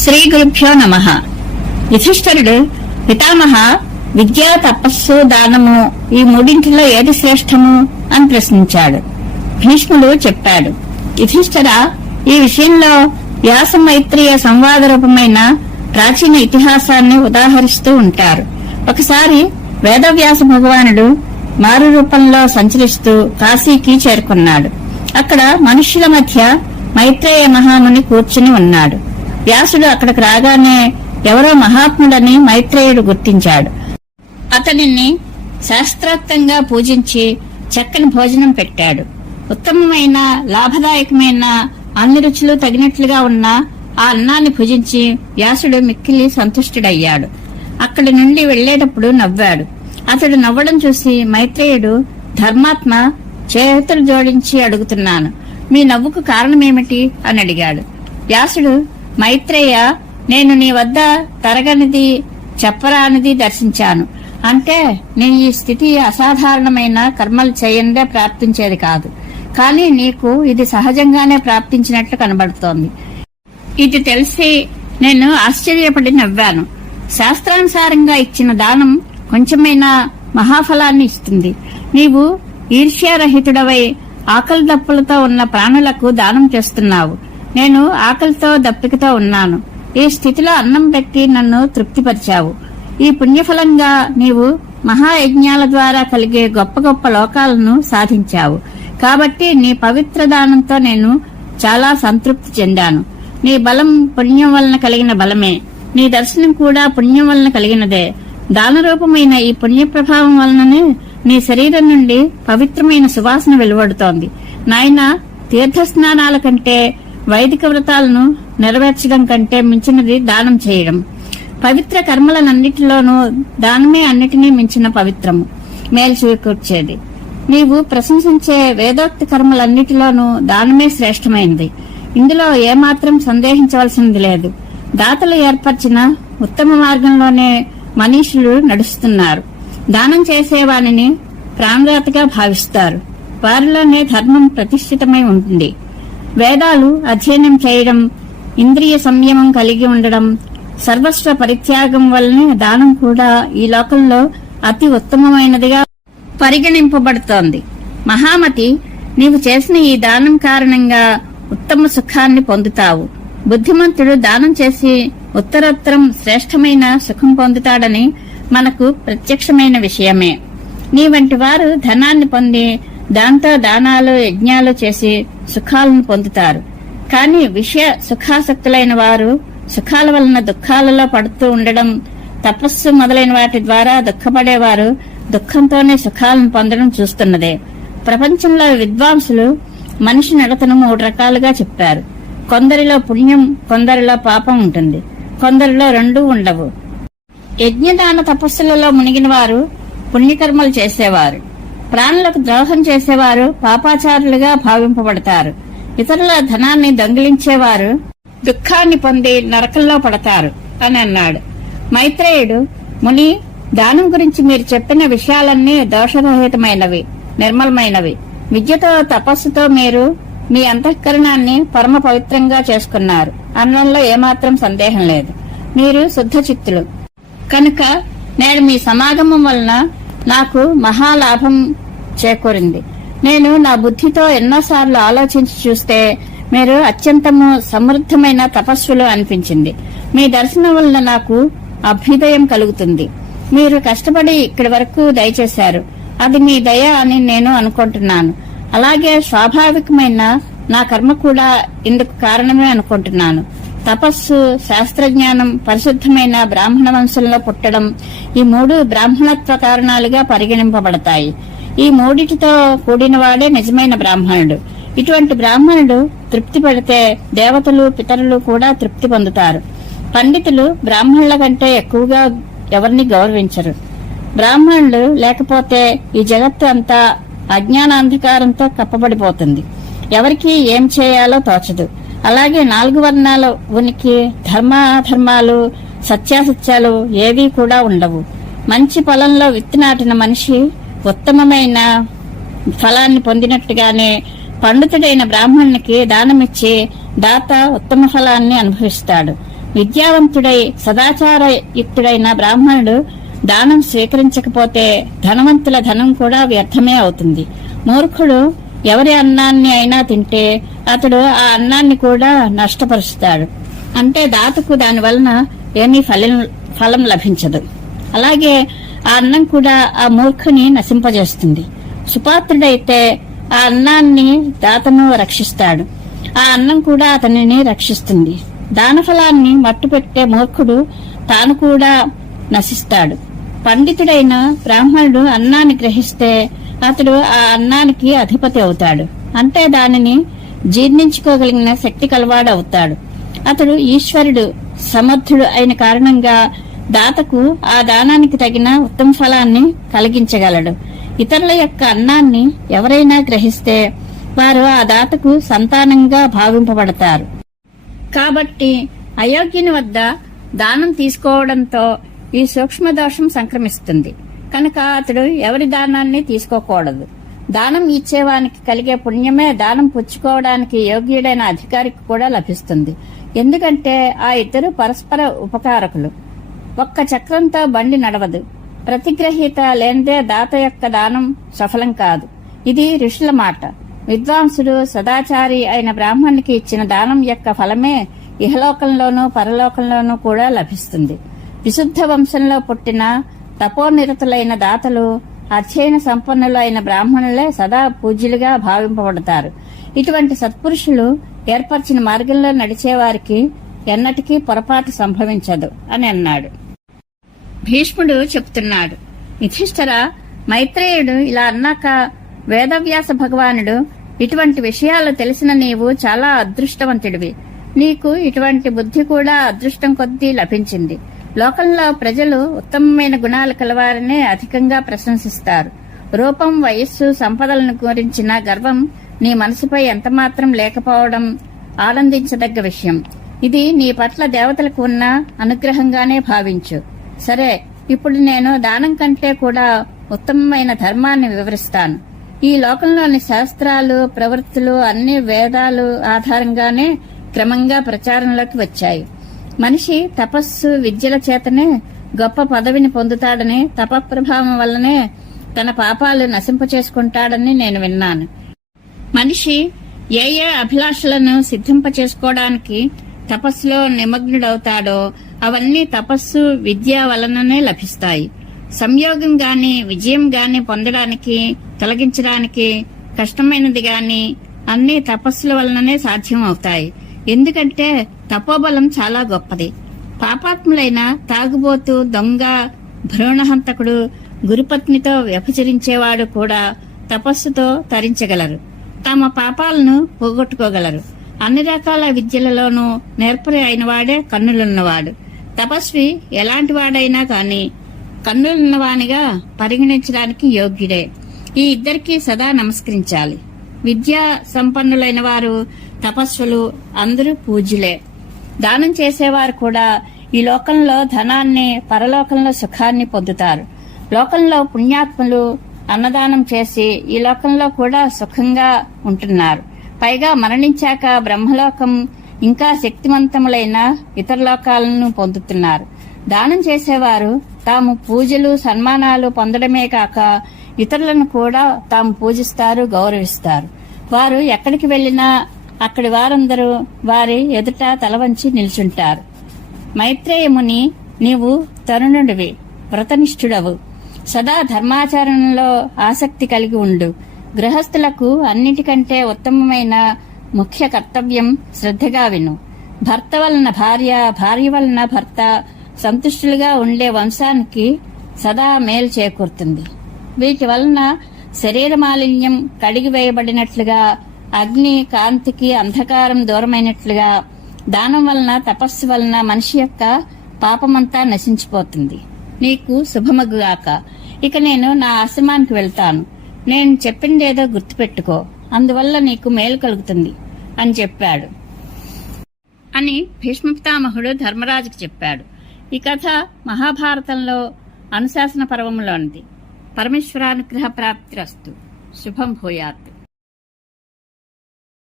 శ్రీ గురుభ్యో నమః. యుధిష్ఠిరుడు పితామహ, విద్య, తపస్సు, దానము ఈ మూడింటిలో ఏది శ్రేష్టము అని ప్రశ్నించాడు. భీష్ముడు చెప్పాడు, యుధిష్ఠిర, ఈ విషయంలో వ్యాస మైత్రేయ సంవాద రూపమైన ప్రాచీన ఇతిహాసాన్ని ఉదాహరిస్తూ ఉంటారు. ఒకసారి వేదవ్యాస భగవానుడు మారు రూపంలో సంచరిస్తూ కాశీకి చేరుకున్నాడు. అక్కడ మనుష్యుల మధ్య మైత్రేయ మహాముని కూర్చుని ఉన్నాడు. వ్యాసుడు అక్కడికి రాగానే ఎవరో మహాత్ముడని మైత్రేయుడు గుర్తించాడు. అతనిని శాస్త్రోక్తంగా పూజించి చక్కని భోజనం పెట్టాడు. ఉత్తమమైన, లాభదాయకమైన, అన్ని రుచులు తగినట్లుగా ఉన్న ఆ అన్నాన్ని భుజించి వ్యాసుడు మిక్కిలి సంతుష్టుడయ్యాడు. అక్కడి నుండి వెళ్లేటప్పుడు నవ్వాడు. అతడు నవ్వడం చూసి మైత్రేయుడు, ధర్మాత్మ, చేతులు జోడించి అడుగుతున్నాను, మీ నవ్వుకు కారణమేమిటి అని అడిగాడు. వ్యాసుడు, మైత్రేయ, నేను నీ వద్ద తరగనిది, చెప్పరానిది దర్శించాను. అంటే నేను ఈ స్థితి అసాధారణమైన కర్మలు చేయందే ప్రాప్తించేది కాదు, కానీ నీకు ఇది సహజంగానే ప్రాప్తించినట్లు కనబడుతోంది. ఇది తెలిసి నేను ఆశ్చర్యపడి నవ్వాను. శాస్త్రానుసారంగా ఇచ్చిన దానం కొంచెమైనా మహాఫలాన్ని ఇస్తుంది. నీవు ఈర్ష్యారహితుడవై ఆకలి దప్పులతో ఉన్న ప్రాణులకు దానం చేస్తున్నావు. నేను ఆకలితో దప్పికతో ఉన్నాను. ఈ స్థితిలో అన్నం పెట్టి నన్ను తృప్తిపరిచావు. ఈ పుణ్యఫలంగా నీవు మహాయజ్ఞాల ద్వారా కలిగే గొప్ప గొప్ప లోకాలను సాధించావు. కాబట్టి నీ పవిత్ర దానంతో నేను చాలా సంతృప్తి చెందాను. నీ బలం పుణ్యం వలన కలిగిన బలమే, నీ దర్శనం కూడా పుణ్యం వలన కలిగినదే. దానరూపమైన ఈ పుణ్య ప్రభావం వలననే నీ శరీరం నుండి పవిత్రమైన సువాసన వెలువడుతోంది. నాయనా, తీర్థస్నానాల కంటే, వైదిక వ్రతాలను నెరవేర్చడం కంటే మించినది దానం చేయడం. పవిత్ర కర్మలనన్నిటిలోనూ దానమే అన్నిటినీ మించిన పవిత్రము, మేలు చేకూర్చేది. నీవు ప్రశంసించే వేదోక్త కర్మలన్నిటిలోనూ దానమే శ్రేష్టమైనది. ఇందులో ఏమాత్రం సందేహించవలసింది లేదు. దాతలు ఏర్పరిచిన ఉత్తమ మార్గంలోనే మనీషులు నడుస్తున్నారు. దానం చేసేవానిని ప్రాణదాతగా భావిస్తారు. వారిలోనే ధర్మం ప్రతిష్ఠితమై ఉంటుంది. వేదాలు అధ్యయనం చేయడం, ఇంద్రియ సంయమం కలిగి ఉండడం, సర్వస్వ పరిత్యాగం వల్లనే దానం కూడా ఈ లోకంలో అతి ఉత్తమమైనదిగా పరిగణింపబడుతోంది. మహామతి, నీవు చేసిన ఈ దానం కారణంగా ఉత్తమ సుఖాన్ని పొందుతావు. బుద్ధిమంతుడు దానం చేసి ఉత్తరోత్తరం శ్రేష్టమైన సుఖం పొందుతాడని మనకు ప్రత్యక్షమైన విషయమే. నీ వంటి వారు ధనాన్ని పొంది దాంతో దానాలు, యజ్ఞాలు చేసి సుఖాలను పొందుతారు. కాని విషయ సుఖాసక్తులైన వారు సుఖాల వలన దుఃఖాలలో పడుతూ ఉండడం, తపస్సు మొదలైన వాటి ద్వారా దుఃఖపడేవారు దుఃఖంతోనే సుఖాలను పొందడం చూస్తున్నదే. ప్రపంచంలో విద్వాంసులు మనిషి నడతను 3 రకాలుగా చెప్పారు. కొందరిలో పుణ్యం, కొందరిలో పాపం ఉంటుంది. కొందరిలో రెండూ ఉండవు. యజ్ఞదాన తపస్సులలో మునిగిన వారు పుణ్యకర్మలు చేసేవారు. ప్రాణులకు ద్రోహం చేసేవారు పాపాచారులుగా భావింపబడతారు. ఇతరుల ధనాన్ని దొంగిలించేవారు దుఃఖాన్ని పొంది నరకంలో పడతారు అని అన్నాడు. మైత్రేయుడు, ముని, దానం గురించి మీరు చెప్పిన విషయాలన్నీ దోషరహితమైనవి, నిర్మలమైనవి. విద్యతో, తపస్సుతో మీరు మీ అంతఃకరణాన్ని పరమ పవిత్రంగా చేసుకున్నారు అనడంలో ఏమాత్రం సందేహం లేదు. మీరు శుద్ధ చిత్తులు కనుక నేడు మీ సమాగమం వలన నాకు మహాలాభం చేకూరింది. నేను నా బుద్ధితో ఎన్నోసార్లు ఆలోచించి చూస్తే మీరు అత్యంతము సమృద్ధమైన తపస్సులు అనిపించింది. మీ దర్శనం వలన నాకు అభ్యుదయం కలుగుతుంది. మీరు కష్టపడి ఇక్కడి వరకు దయచేశారు. అది మీ దయ అని నేను అనుకుంటున్నాను. అలాగే స్వాభావికమైన నా కర్మ కూడా ఇందుకు కారణమే అనుకుంటున్నాను. తపస్సు, శాస్త్రజ్ఞానం, పరిశుద్ధమైన బ్రాహ్మణ వంశంలో పుట్టడం, ఈ 3 బ్రాహ్మణత్వ కారణాలుగా పరిగణింపబడతాయి. ఈ 3టితో కూడినవాడే నిజమైన బ్రాహ్మణుడు. ఇటువంటి బ్రాహ్మణుడు తృప్తి పడితే దేవతలు, పితరులు కూడా తృప్తి పొందుతారు. పండితులు బ్రాహ్మణుల కంటే ఎక్కువగా ఎవరిని గౌరవించరు. బ్రాహ్మణులు లేకపోతే ఈ జగత్తు అంతా అజ్ఞానాంధకారంతో కప్పబడిపోతుంది. ఎవరికి ఏం చేయాలో తోచదు. అలాగే 4 వర్ణాల ఉనికి, ధర్మాధర్మాలు, సత్యాసత్యాలు ఏవీ కూడా ఉండవు. మంచి పొలంలో విత్తి నాటిన మనిషి ఉత్తమమైన ఫలాన్ని పొందినట్టుగానే పండితుడైన బ్రాహ్మణునికి దానమిచ్చి దాత ఉత్తమ ఫలాన్ని అనుభవిస్తాడు. విద్యావంతుడై సదాచారయుక్తుడైన బ్రాహ్మణుడు దానం స్వీకరించకపోతే ధనవంతుల ధనం కూడా వ్యర్థమే అవుతుంది. మూర్ఖుడు ఎవరి అన్నాన్ని అయినా తింటే అతడు ఆ అన్నాన్ని కూడా నష్టపరుస్తాడు. అంటే దాతకు దాని వలన ఏమీ ఫలం లభించదు. అలాగే ఆ అన్నం కూడా ఆ మూర్ఖుని నశింపజేస్తుంది. సుపాత్రుడైతే ఆ అన్నాన్ని దాతను రక్షిస్తాడు. ఆ అన్నం కూడా అతనిని రక్షిస్తుంది. దానఫలాన్ని మట్టుపెట్టే మూర్ఖుడు తాను కూడా నశిస్తాడు. పండితుడైన బ్రాహ్మణుడు అన్నాన్ని గ్రహిస్తే అతడు ఆ అన్నానికి అధిపతి అవుతాడు. అంటే దానిని జీర్ణించుకోగలిగిన శక్తి కలవాడు అవుతాడు. అతడు ఈశ్వరుడు సమర్థుడు అయిన కారణంగా దాతకు ఆ దానానికి తగిన ఉత్తమ ఫలాన్ని కలిగించగలడు. ఇతరుల యొక్క అన్నాన్ని ఎవరైనా గ్రహిస్తే వారు ఆ దాతకు సంతానంగా భావింపబడతారు. కాబట్టి అయోగ్యుని వద్ద దానం తీసుకోవడంతో ఈ సూక్ష్మ దోషం సంక్రమిస్తుంది. కనుక అతడు ఎవరి దానాన్ని తీసుకోకూడదు. దానం ఇచ్చేవానికి కలిగే పుణ్యమే దానం పుచ్చుకోవడానికి యోగ్యుడైన అధికారికి కూడా లభిస్తుంది. ఎందుకంటే ఆ ఇద్దరు పరస్పర ఉపకారకులు. ఒక్క చక్రంతో బండి నడవదు. ప్రతిగ్రహీత లేనిదే దాత యొక్క దానం సఫలం కాదు. ఇది ఋషుల మాట. విద్వాంసుడు సదాచారి అయిన బ్రాహ్మణునికి ఇచ్చిన దానం యొక్క ఫలమే ఇహలోకంలోనూ పరలోకంలోనూ కూడా లభిస్తుంది. విశుద్ధ వంశంలో పుట్టిన తపోనిరతులైన దాతలు అధ్యయన సంపన్నులు అయిన బ్రాహ్మణులే సదా పూజ్యులుగా భావింపబడతారు. ఇటువంటి సత్పురుషులు ఏర్పరిచిన మార్గంలో నడిచేవారికి ఎన్నటికీ పొరపాటు సంభవించదు అని అన్నాడు. భీష్ముడు చెప్తున్నాడు, యుధిష్ఠిర, మైత్రేయుడు ఇలా అన్నాక వేదవ్యాస భగవానుడు, ఇటువంటి విషయాలు తెలిసిన నీవు చాలా అదృష్టవంతుడివి. నీకు ఇటువంటి బుద్ధి కూడా అదృష్టం కొద్దీ లభించింది. లోకంలో ప్రజలు ఉత్తమమైన గుణాలు కలవారనే అధికంగా ప్రశంసిస్తారు. రూపం, వయస్సు, సంపదలను గురించిన గర్వం నీ మనసుపై ఎంతమాత్రం లేకపోవడం ఆనందించదగ్గ విషయం. ఇది నీ పట్ల దేవతలకు ఉన్న అనుగ్రహంగానే భావించు. సరే, ఇప్పుడు నేను దానం కంటే కూడా ఉత్తమమైన ధర్మాన్ని వివరిస్తాను. ఈ లోకంలోని శాస్త్రాలు, ప్రవృత్తులు అన్ని వేదాలు ఆధారంగానే క్రమంగా ప్రచారంలోకి వచ్చాయి. మనిషి తపస్సు, విద్యల చేతనే గొప్ప పదవిని పొందుతాడని, తపప్రభావం వల్లనే తన పాపాలు నశింపచేసుకుంటాడని నేను విన్నాను. మనిషి ఏ అభిలాషలను సిద్ధింపచేసుకోవడానికి తపస్సులో నిమగ్నుడవుతాడో అవన్నీ తపస్సు, విద్య వలననే లభిస్తాయి. సంయోగం గాని, విజయం గాని పొందడానికి, తొలగించడానికి కష్టమైనది గాని అన్ని తపస్సుల వలననే సాధ్యం అవుతాయి. ఎందుకంటే తపోబలం చాలా గొప్పది. పాపాత్ములైన తాగుబోతు, దొంగ, భ్రూణహంతకుడు, గురుపత్నితో వ్యభిచరించేవాడు కూడా తపస్సుతో తరించగలరు. తమ పాపాలను పోగొట్టుకోగలరు. అన్ని రకాల విద్యలలోనూ నేర్పరి అయినవాడే కన్నులున్నవాడు. తపస్వి ఎలాంటి వాడైనా కాని కన్నులున్నవానిగా పరిగణించడానికి యోగ్యుడే. ఈ ఇద్దరికీ సదా నమస్కరించాలి. విద్యా సంపన్నులైన వారు, తపస్సులు అందరూ పూజ్యులే. దానం చేసేవారు కూడా ఈ లోకంలో ధనాన్ని, పరలోకంలో సుఖాన్ని పొందుతారు. లోకంలో పుణ్యాత్ములు అన్నదానం చేసి ఈ లోకంలో కూడా సుఖంగా ఉంటున్నారు. పైగా మరణించాక బ్రహ్మలోకం, ఇంకా శక్తివంతములైన ఇతర లోకాలను పొందుతున్నారు. దానం చేసేవారు తాము పూజలు, సన్మానాలు పొందడమే కాక ఇతరులను కూడా తాము పూజిస్తారు, గౌరవిస్తారు. వారు ఎక్కడికి వెళ్లినా అక్కడి వారందరూ వారి ఎదుట తలవంచి నిల్చుంటారు. మైత్రేయముని, నీవు తరుణుడివి, వ్రతనిష్ఠుడవు. సదా ధర్మాచరణలో ఆసక్తి కలిగి ఉండు. గృహస్థులకు అన్నిటికంటే ఉత్తమమైన ముఖ్య కర్తవ్యం శ్రద్ధగా విను. భర్త వలన భార్య, భార్య వలన భర్త సంతుష్టులుగా ఉండే వంశానికి సదా మేలు చేకూరుతుంది. వీటి వలన శరీర మాలిన్యం కడిగివేయబడినట్లుగా, అగ్ని కాంతికి అంధకారం దూరమైనట్లుగా దానం వలన, తపస్సు వలన మనిషి యొక్క పాపమంతా నశించిపోతుంది. నీకు శుభమగుగాక. ఇక నేను నా ఆశ్రమానికి వెళ్తాను. నేను చెప్పిందేదో గుర్తుపెట్టుకో, అందువల్ల నీకు మేలు కలుగుతుంది అని చెప్పాడు అని భీష్మపితామహుడు ధర్మరాజుకు చెప్పాడు. ఈ కథ మహాభారతంలో అనుశాసన పర్వంలోనిది. పరమేశ్వరానుగ్రహ ప్రాప్తిరస్తు. శుభం భూయాత్.